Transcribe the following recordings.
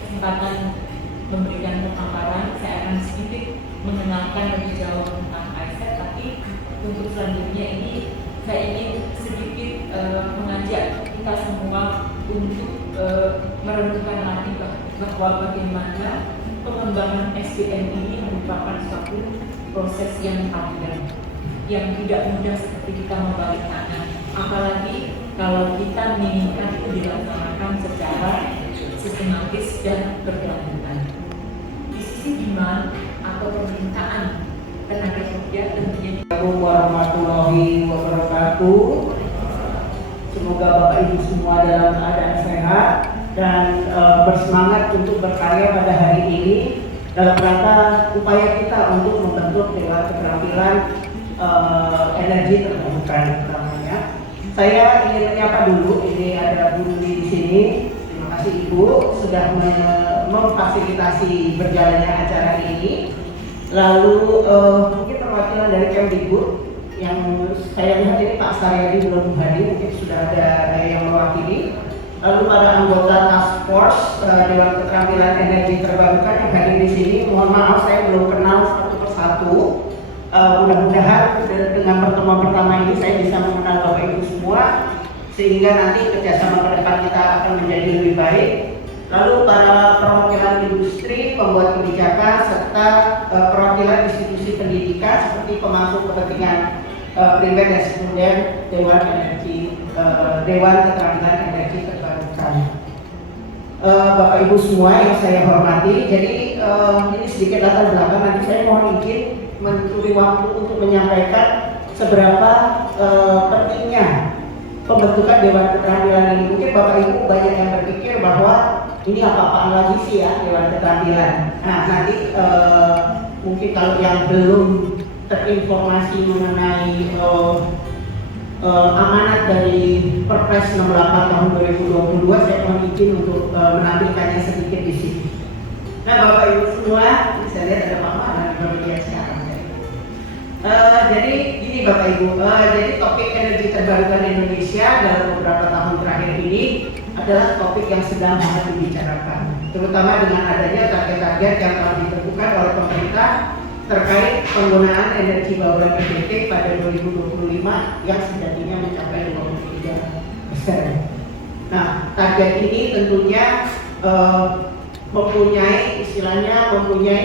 kesempatan memberikan pemaparan, saya akan sedikit mengenalkan lebih jauh tentang ISET, tapi untuk selanjutnya ini saya ingin sedikit mengajak kita semua untuk merenungkan lagi bahwa bagaimana pengembangan SDM ini merupakan suatu proses yang panjang, yang tidak mudah seperti kita membalik tangan, apalagi kalau kita menginginkan itu dilaksanakan secara sistematis dan berkelanjutan. Di sisi demand atau permintaan tenaga kerja tentunya. Assalamualaikum warahmatullahi wabarakatuh. Semoga Bapak Ibu semua dalam keadaan sehat dan bersemangat untuk berkarya pada hari ini dalam rangka upaya kita untuk membentuk Dewan Keterampilan Energi Terbarukan namanya. Saya ingin menyapa dulu, ini ada Bu Rudi di sini. Terima kasih Ibu sudah memfasilitasi berjalannya acara ini. Lalu mungkin perwakilan dari Kemdikbud yang saya lihat ini Pak Saryadi belum hadir, mungkin sudah ada yang mewakili. Lalu para anggota Task Force Dewan Keterampilan Energi Terbarukan yang hadir di sini, mohon maaf saya belum kenal satu persatu. Mudah-mudahan dengan pertemuan pertama ini saya bisa mengenal Bapak Ibu semua, sehingga nanti kerjasama ke depan kita akan menjadi lebih baik. Lalu para perwakilan industri, pembuat kebijakan, serta perwakilan institusi pendidikan seperti pemangku kepentingan primer dan sekunder Dewan Keterampilan Energi Terbarukan. Bapak Ibu semua yang saya hormati, jadi ini sedikit latar belakang, nanti saya mohon izin mencuri waktu untuk menyampaikan seberapa pentingnya pembentukan Dewan Keterampilan ini. Mungkin Bapak Ibu banyak yang berpikir bahwa ini apa-apaan lagi sih ya Dewan Keterampilan. Nah nanti mungkin kalau yang belum terinformasi mengenai amanat dari Perpres 68 tahun 2022, saya mohon izin untuk menampilkannya sedikit di sini. Nah Bapak Ibu semua, bisa lihat ada Pak Mana di bagian sekarang. Jadi gini Bapak Ibu, jadi topik energi terbarukan Indonesia dalam beberapa tahun terakhir ini adalah topik yang sedang hangat dibicarakan, terutama dengan adanya target-target yang telah ditentukan oleh pemerintah terkait penggunaan energi bauran EBT pada 2025 yang sejatinya mencapai 23%. Nah, target ini tentunya mempunyai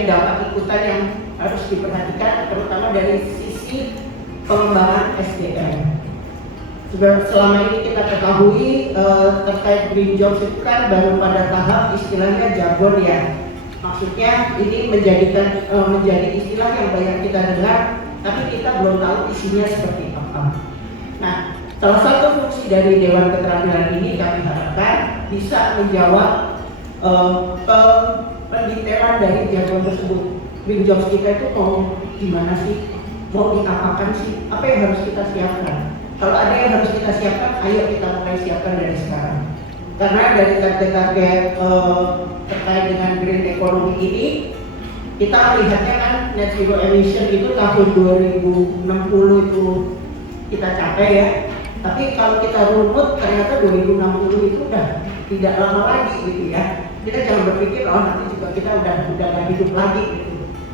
dampak ikutan yang harus diperhatikan, terutama dari sisi pengembangan SDM. Selama ini kita ketahui terkait green jobs itu kan baru pada tahap istilahnya jargon ya. Maksudnya ini menjadi istilah yang banyak kita dengar, tapi kita belum tahu isinya seperti apa. Nah, salah satu fungsi dari Dewan Keterampilan ini kami harapkan bisa menjawab pendetailan dari jargon tersebut. Green jobs kita itu mau gimana sih? Mau diapakan sih? Apa yang harus kita siapkan? Kalau ada yang harus kita siapkan, ayo kita mulai siapkan dari sekarang. Karena dari target-target terkait dengan green economy ini, kita melihatnya kan net zero emission itu tahun 2060 itu kita capai ya. Tapi kalau kita runut, ternyata 2060 itu udah tidak lama lagi gitu ya. Kita jangan berpikir oh nanti juga kita udah gak hidup lagi gitu.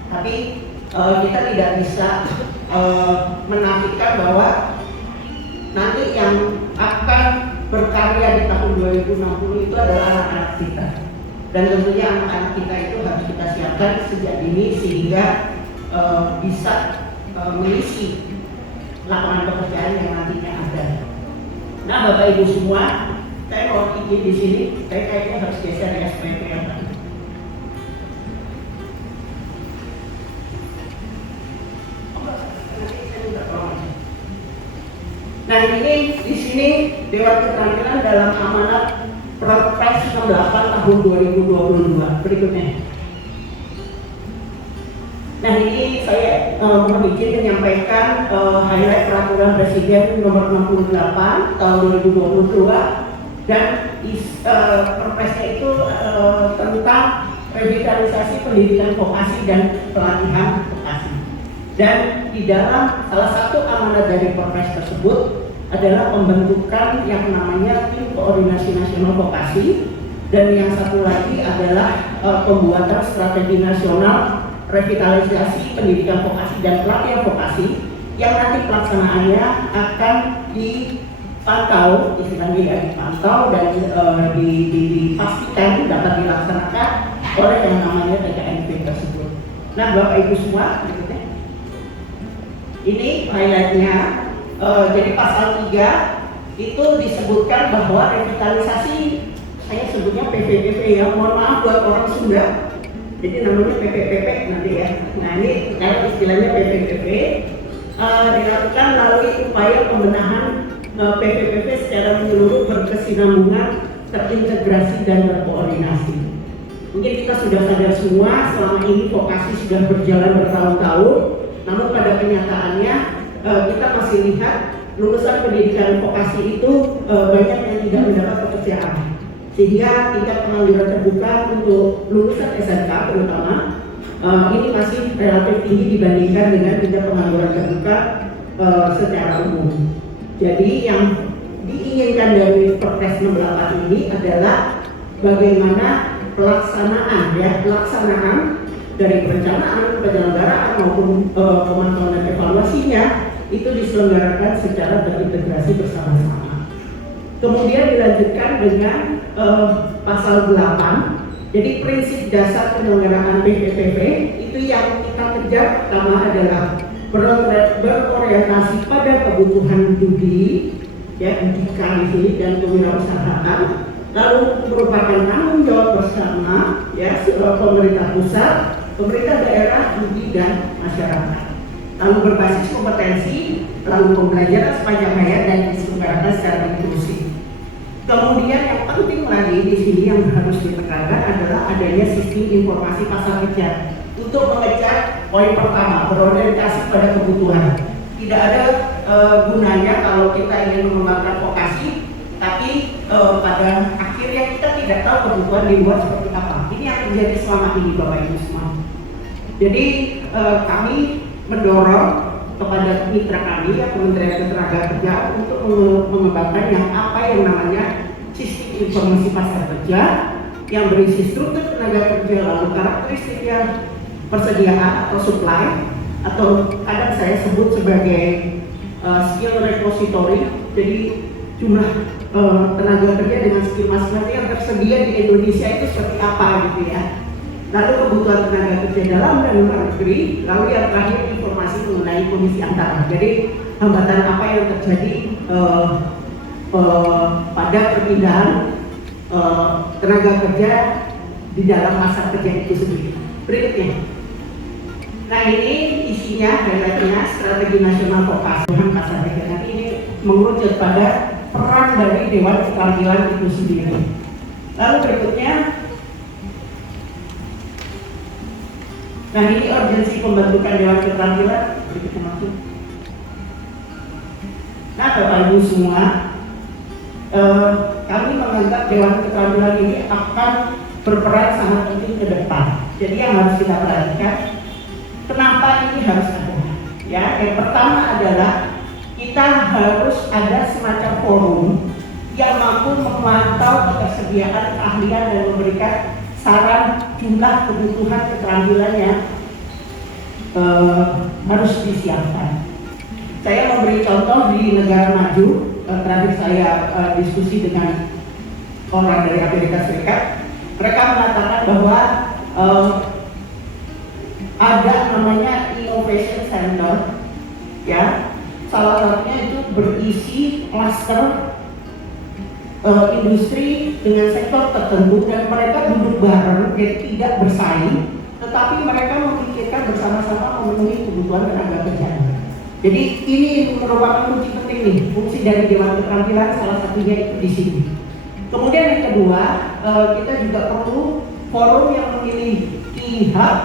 Tapi kita tidak bisa menafikan bahwa nanti yang akan berkarya di tahun 2060 itu adalah anak-anak kita. Dan tentunya anak-anak kita itu harus kita siapkan sejak dini sehingga bisa mengisi lapangan pekerjaan yang nantinya ada. Nah Bapak Ibu semua, saya mau izin di sini, saya kayaknya harus geser di SPP yang tadi. Nah ini di sini Dewan Keterampilan dalam amanat Perpres 68 tahun 2022 berikutnya. Nah ini saya mohon izin menyampaikan highlight peraturan Presiden nomor 68 tahun 2022 dan perpresnya itu tentang revitalisasi pendidikan vokasi dan pelatihan vokasi. Dan di dalam salah satu amanat dari Perpres tersebut adalah pembentukan yang namanya Tim Koordinasi Nasional Vokasi Dan yang satu lagi adalah pembuatan strategi nasional revitalisasi pendidikan vokasi dan pelatihan vokasi yang nanti pelaksanaannya akan dipantau, istilahnya ya dipantau dan dipastikan dapat dilaksanakan oleh yang namanya TKNP tersebut. Nah, Bapak Ibu semua, berikutnya. Ini highlightnya. Jadi pasal 3 itu disebutkan bahwa revitalisasi, saya sebutnya PPPP ya, mohon maaf buat orang Sunda, jadi namanya PPPP nanti ya. Nah ini kalau istilahnya PPPP dilakukan melalui upaya pembenahan PPPP secara menyeluruh, berkesinambungan, terintegrasi dan berkoordinasi. Mungkin kita sudah sadar semua selama ini vokasi sudah berjalan bertahun-tahun, namun pada kenyataannya kita masih lihat lulusan pendidikan vokasi itu banyak yang tidak mendapat pekerjaan, sehingga tingkat pengangguran terbuka untuk lulusan SMK terutama ini masih relatif tinggi dibandingkan dengan tingkat pengangguran terbuka secara umum. Jadi yang diinginkan dari Perpres 68 ini adalah bagaimana pelaksanaan dari perencanaan, penyelenggaraan maupun pemantauan dan evaluasinya itu diselenggarakan secara terintegrasi bersama-sama. Kemudian dilanjutkan dengan pasal 8. Jadi prinsip dasar penyelenggaraan PPPP itu yang kita kejar pertama adalah berorientasi pada kebutuhan studi, ya, pendidikan di sini dan kewirausahaan, lalu merupakan tanggung jawab bersama, ya, pemerintah pusat, pemerintah daerah, studi dan masyarakat. Lalu berbasis kompetensi, lalu pembelajaran sepanjang hayat dan diselenggarakan secara inklusif. Kemudian yang penting lagi di sini yang harus ditekankan adalah adanya sistem informasi pasar kerja untuk mengejar poin pertama, berorientasi pada kebutuhan. Tidak ada gunanya kalau kita ingin mengembangkan vokasi, tapi pada akhirnya kita tidak tahu kebutuhan di luar seperti apa. Ini yang terjadi selama ini, Bapak Ibu semua. Jadi kami mendorong kepada mitra kami, ya, Kementerian Ketenagakerjaan untuk mengembangkan yang apa yang namanya sistem informasi pasar kerja yang berisi struktur tenaga kerja, lalu karakteristiknya, persediaan atau supply, atau kadang saya sebut sebagai skill repository. Jadi jumlah tenaga kerja dengan skill masing-masing yang tersedia di Indonesia itu seperti apa gitu ya. Lalu kebutuhan tenaga kerja dalam dan luar negeri, lalu yang terakhir informasi mengenai kondisi antara. Jadi hambatan apa yang terjadi pada perpindahan tenaga kerja di dalam masa kerja itu sendiri. Berikutnya. Nah ini isinya, highlightnya strategi nasional vokasi pasar kerja. Nanti ini mengerucut pada peran dari Dewan Keterampilan itu sendiri. Lalu berikutnya. Nah ini urgensi pembentukan Dewan Keterampilan. Nah Bapak Ibu semua, kami menganggap Dewan Keterampilan ini akan berperan sangat penting ke depan. Jadi yang harus kita perhatikan, kenapa ini harus ada? Ya, yang pertama adalah kita harus ada semacam forum yang mampu memantau ketersediaan keahlian dan memberikan saran jumlah kebutuhan keterampilan yang harus disiapkan. Saya memberi contoh di negara maju. Terakhir saya diskusi dengan orang dari Amerika Serikat. Mereka mengatakan bahwa ada namanya Innovation Center, ya. Salah satunya itu berisi klaster industri dengan sektor tertentu dan mereka duduk bareng, jadi tidak bersaing, tetapi mereka memikirkan bersama-sama memenuhi kebutuhan tenaga kerja. Jadi ini merupakan kunci penting nih, fungsi dari Dewan Keterampilan salah satunya itu di sini. Kemudian yang kedua, kita juga perlu forum yang memiliki hak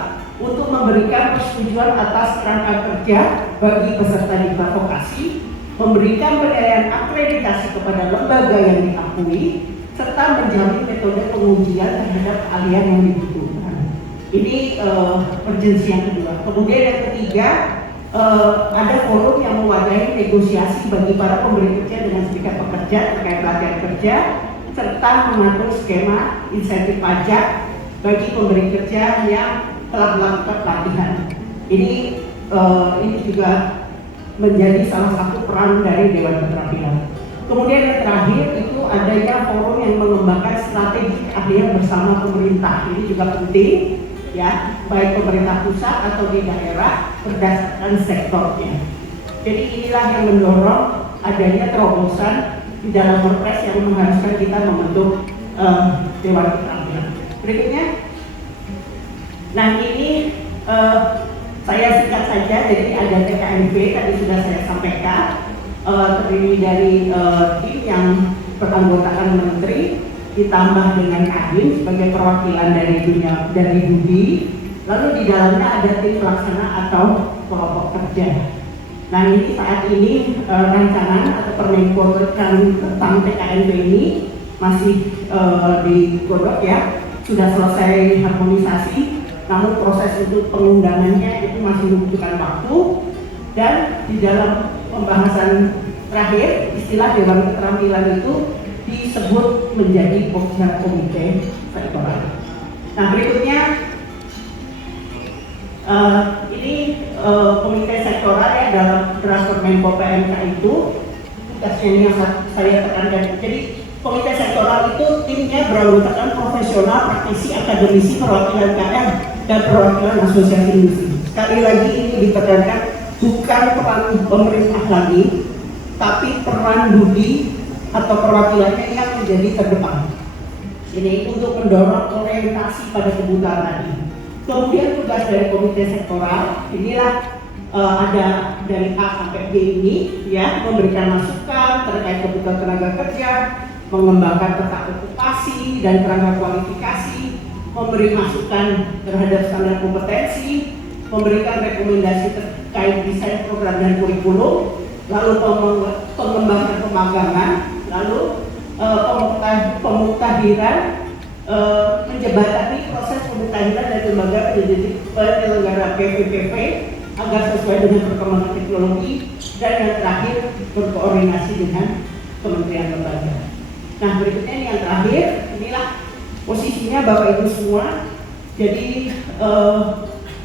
untuk memberikan persetujuan atas kerangka kerja bagi peserta diklat vokasi, memberikan penilaian akreditasi kepada lembaga yang diakui, serta menjamin metode pengujian terhadap keahlian yang dibutuhkan. Ini urgensi yang kedua. Kemudian yang ketiga, ada forum yang mewadahi negosiasi bagi para pemberi kerja dengan serikat pekerja terkait pelatihan kerja, serta mengatur skema insentif pajak bagi pemberi kerja yang telah melakukan pelatihan. Ini juga menjadi salah satu peran dari Dewan Keterampilan. Kemudian yang terakhir itu adanya forum yang mengembangkan strategi keahlian bersama pemerintah. Ini juga penting, ya, baik pemerintah pusat atau di daerah berdasarkan sektornya. Jadi inilah yang mendorong adanya terobosan di dalam Perpres yang mengharuskan kita membentuk Dewan Keterampilan. Berikutnya, nah ini saya singkat saja. Jadi ada TKNP tadi sudah saya sampaikan, terdiri dari tim yang beranggotakan menteri ditambah dengan Kadin sebagai perwakilan dari Budi. Lalu di dalamnya ada tim pelaksana atau kelompok kerja. Nah ini saat ini rancangan atau permenko tentang TKNP ini masih digodok, ya, sudah selesai harmonisasi, namun proses untuk pengundangannya itu masih membutuhkan waktu. Dan di dalam pembahasan terakhir, istilah Dewan Keterampilan itu disebut menjadi komite sektoral. Nah berikutnya, ini komite sektoral, ya, dalam draft Permenko PMK itu tugasnya ini yang saya tekankan. Jadi komite sektoral itu timnya beranggotakan profesional, praktisi, akademisi, perwakilan KM dan perwakilan asosiasi industri. Sekali lagi ini ditekankan, bukan peran pemerintah lagi, tapi peran Budi atau perwakilannya yang menjadi terdepan. Ini untuk mendorong orientasi pada kebutuhan tadi. Kemudian tugas dari komite sektoral, inilah ada dari A sampai B ini, ya, memberikan masukan terkait kebutuhan tenaga kerja, mengembangkan peta okupasi dan kerangka kualifikasi, memberi masukan terhadap standar kompetensi, memberikan rekomendasi terkait desain program dan kurikulum, lalu pengembangan pemagangan, lalu pemutahiran, menjembatani proses pemutahiran dari lembaga penyelenggara PPPP agar sesuai dengan perkembangan teknologi, dan yang terakhir berkoordinasi dengan kementerian lembaga. Nah berikutnya ini yang terakhir, inilah posisinya Bapak Ibu semua. Jadi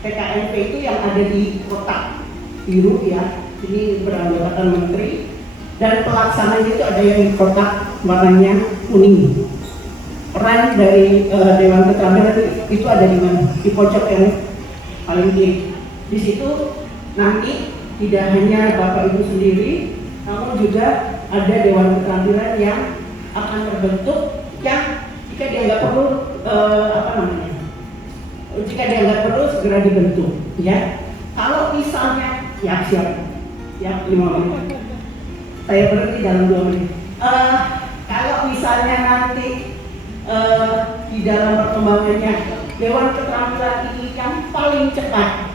TKNP itu yang ada di kotak biru, ya, ini beranggotakan menteri, dan pelaksananya itu ada yang di kotak warnanya kuning. Peran dari Dewan Keterampilan itu ada di mana? Di pojok yang paling kiri. Di situ nanti tidak hanya Bapak Ibu sendiri, namun juga ada Dewan Keterampilan yang akan terbentuk, yang jika dianggap perlu jika dianggap perlu segera dibentuk, ya. Kalau misalnya, ya siap, ya 5 menit. Saya berhenti dalam 2 menit. Kalau misalnya nanti di dalam perkembangannya Dewan Keterampilan ini yang paling cepat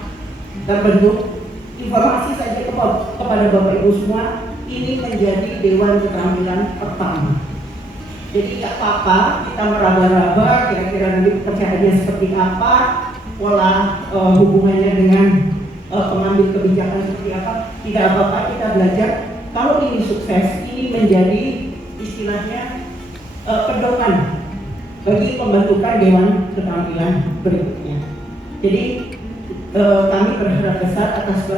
terbentuk, informasi saja kepada Bapak Ibu semua, ini menjadi Dewan Keterampilan pertama. Jadi nggak apa-apa kita meraba-raba kira-kira nanti pekerjaannya seperti apa, pola hubungannya dengan pengambil kebijakan seperti apa, tidak apa-apa, kita belajar. Kalau ini sukses, ini menjadi istilahnya pedoman bagi pembentukan Dewan Keterampilan berikutnya. Jadi kami berharap besar atas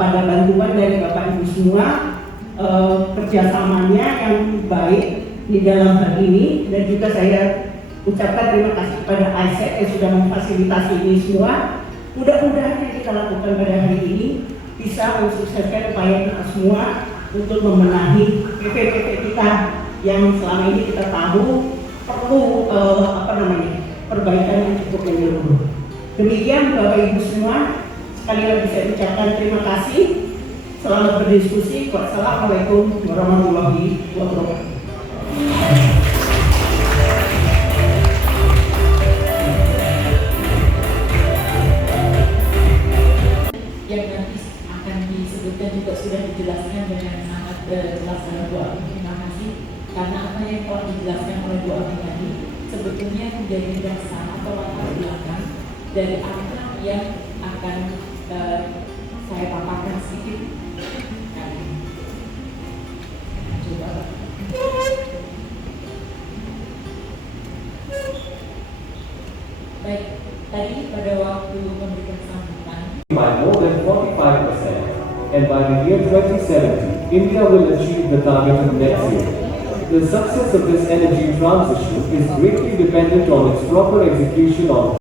pada bantuan dari Bapak Ibu semua, kerjasamanya yang baik di dalam hal ini, dan juga saya ucapkan terima kasih kepada ISET yang sudah memfasilitasi ini semua. Mudah-mudahan yang kita lakukan pada hari ini bisa mensukseskan upaya kita semua untuk membenahi PPPP kita yang selama ini kita tahu perlu perbaikan yang cukup menyeluruh. Demikian Bapak Ibu semua, sekali lagi saya ucapkan terima kasih. Selamat berdiskusi. Wassalamualaikum warahmatullahi wabarakatuh. Yang nanti akan disebutkan juga sudah dijelaskan dengan sangat jelas oleh Bu Abi. Terima kasih karena apa yang telah dijelaskan oleh Bu Abi tadi sebetulnya menjadi dasar atau latar belakang dari apa yang akan saya paparkan sedikit kali ini. Coba. Baik, tadi pada waktu memberikan sambutan, by more than 45%, and by the year 2070, India will achieve the target of net zero. The success of this energy transition is greatly dependent on its proper execution on